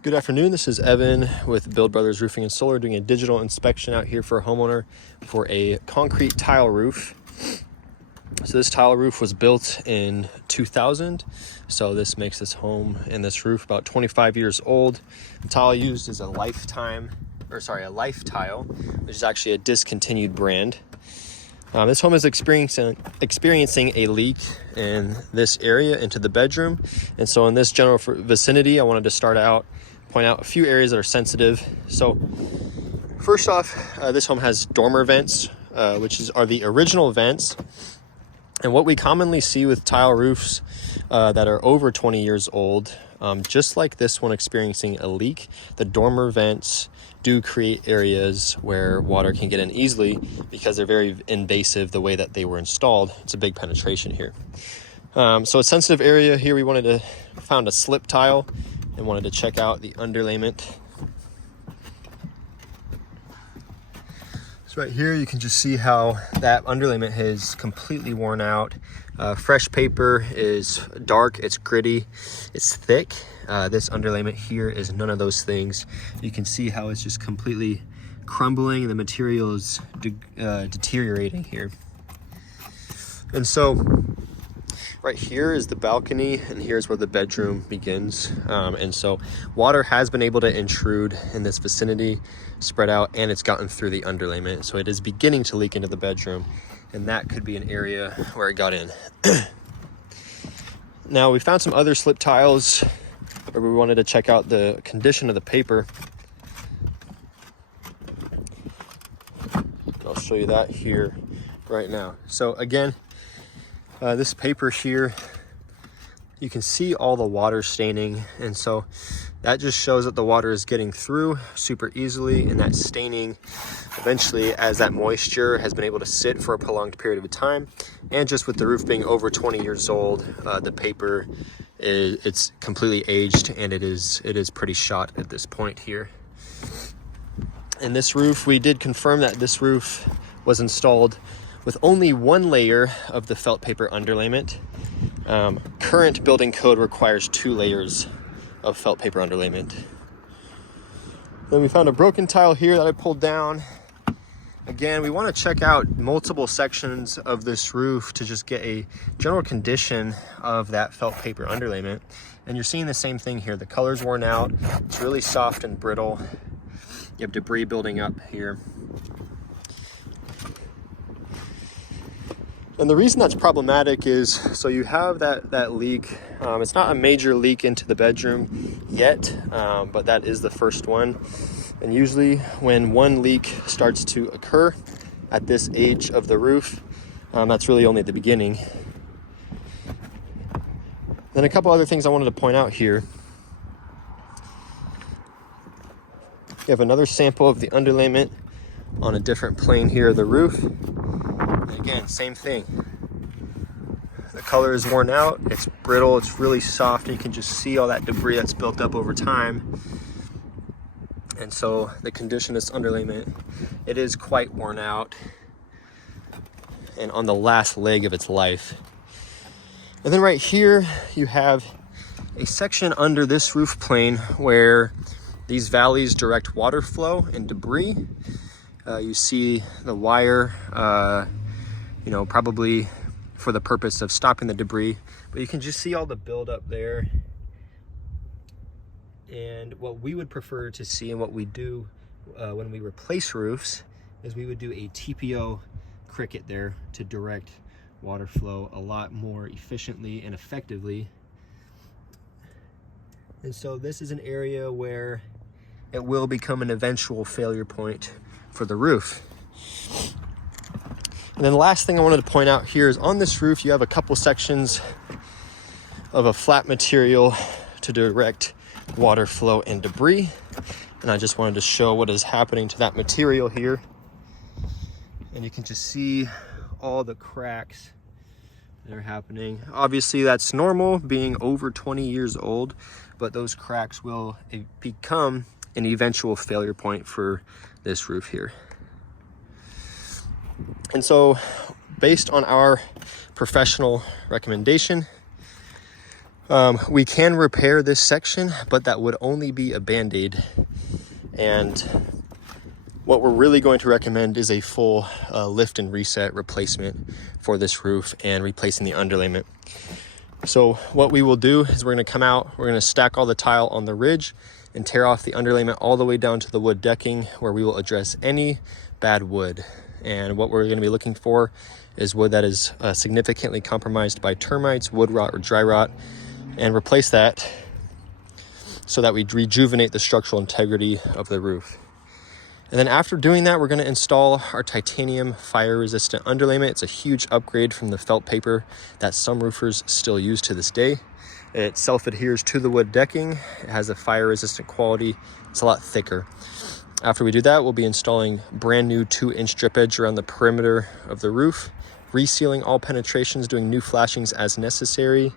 Good afternoon, this is Evan with Build Brothers Roofing and Solar doing a digital inspection out here for a homeowner for a concrete tile roof. So this tile roof was built in 2000, so this makes this home and this roof about 25 years old. The tile used is a Life Tile, which is actually a discontinued brand. This home is experiencing a leak in this area into the bedroom, and so in this general vicinity I wanted to point out a few areas that are sensitive. So first off, this home has dormer vents, which are the original vents. And what we commonly see with tile roofs that are over 20 years old, just like this one experiencing a leak, the dormer vents do create areas where water can get in easily because they're very invasive the way that they were installed. It's a big penetration here. So a sensitive area here, we found a slip tile and wanted to check out the underlayment. So right here you can just see how that underlayment has completely worn out. Fresh paper is dark, it's gritty, it's thick. This underlayment here is none of those things. You can see how it's just completely crumbling and the material is deteriorating here. And so right here is the balcony, and here's where the bedroom begins. And so water has been able to intrude in this vicinity, spread out, and it's gotten through the underlayment. So it is beginning to leak into the bedroom, and that could be an area where it got in. Now we found some other slip tiles, but we wanted to check out the condition of the paper. I'll show you that here right now. So again, this paper here, you can see all the water staining, and so that just shows that the water is getting through super easily, and that staining eventually, as that moisture has been able to sit for a prolonged period of time, and just with the roof being over 20 years old, the paper it's completely aged, and it is pretty shot at this point here. And this roof, we did confirm that this roof was installed with only one layer of the felt paper underlayment. Current building code requires 2 layers of felt paper underlayment. Then we found a broken tile here that I pulled down. Again, we want to check out multiple sections of this roof to just get a general condition of that felt paper underlayment. And you're seeing the same thing here. The color's worn out, it's really soft and brittle. You have debris building up here. And the reason that's problematic is, so you have that leak. It's not a major leak into the bedroom yet, but that is the first one. And usually when one leak starts to occur at this age of the roof, that's really only the beginning. Then a couple other things I wanted to point out here. You have another sample of the underlayment on a different plane here of the roof. Again, same thing. The color is worn out, it's brittle, it's really soft, and you can just see all that debris that's built up over time. And so the condition of this underlayment, it is quite worn out and on the last leg of its life. And then right here, you have a section under this roof plane where these valleys direct water flow and debris. You see the wire, probably for the purpose of stopping the debris, but you can just see all the buildup there. And what we would prefer to see, and what we do when we replace roofs, is we would do a TPO cricket there to direct water flow a lot more efficiently and effectively. And so this is an area where it will become an eventual failure point for the roof. And then the last thing I wanted to point out here is on this roof, you have a couple sections of a flat material to direct water flow and debris. And I just wanted to show what is happening to that material here. And you can just see all the cracks that are happening. Obviously that's normal being over 20 years old, but those cracks will become an eventual failure point for this roof here. And so based on our professional recommendation, We can repair this section, but that would only be a Band-Aid. And what we're really going to recommend is a full lift and reset replacement for this roof and replacing the underlayment. So what we will do is we're going to come out, we're going to stack all the tile on the ridge and tear off the underlayment all the way down to the wood decking, where we will address any bad wood. And what we're going to be looking for is wood that is significantly compromised by termites, wood rot, or dry rot, and replace that so that we rejuvenate the structural integrity of the roof. And then after doing that, we're going to install our titanium fire-resistant underlayment. It's a huge upgrade from the felt paper that some roofers still use to this day. It self-adheres to the wood decking. It has a fire-resistant quality. It's a lot thicker. After we do that, we'll be installing brand new 2-inch drip edge around the perimeter of the roof, resealing all penetrations, doing new flashings as necessary.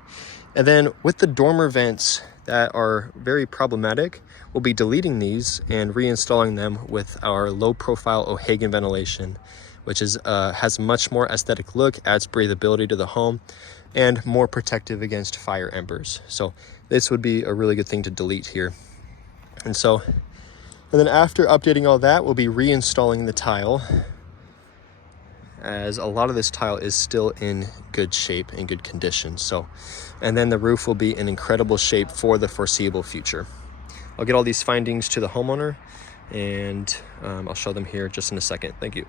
And then with the dormer vents that are very problematic, we'll be deleting these and reinstalling them with our low profile O'Hagan ventilation, which is has much more aesthetic look, adds breathability to the home, and more protective against fire embers. So this would be a really good thing to delete here. And then after updating all that, we'll be reinstalling the tile, as a lot of this tile is still in good shape, in good condition. And then the roof will be in incredible shape for the foreseeable future. I'll get all these findings to the homeowner, and I'll show them here just in a second. Thank you.